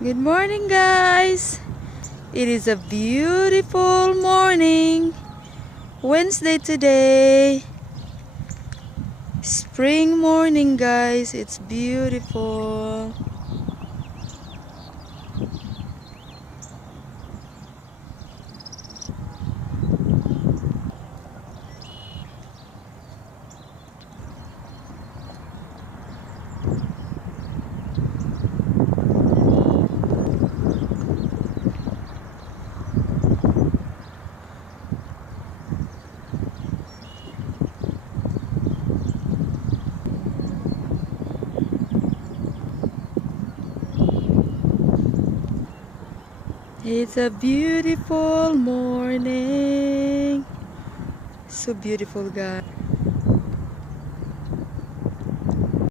Good morning, guys. It is a beautiful morning. Wednesday today. Spring morning, guys. It's beautiful. It's a beautiful morning. So beautiful, guys.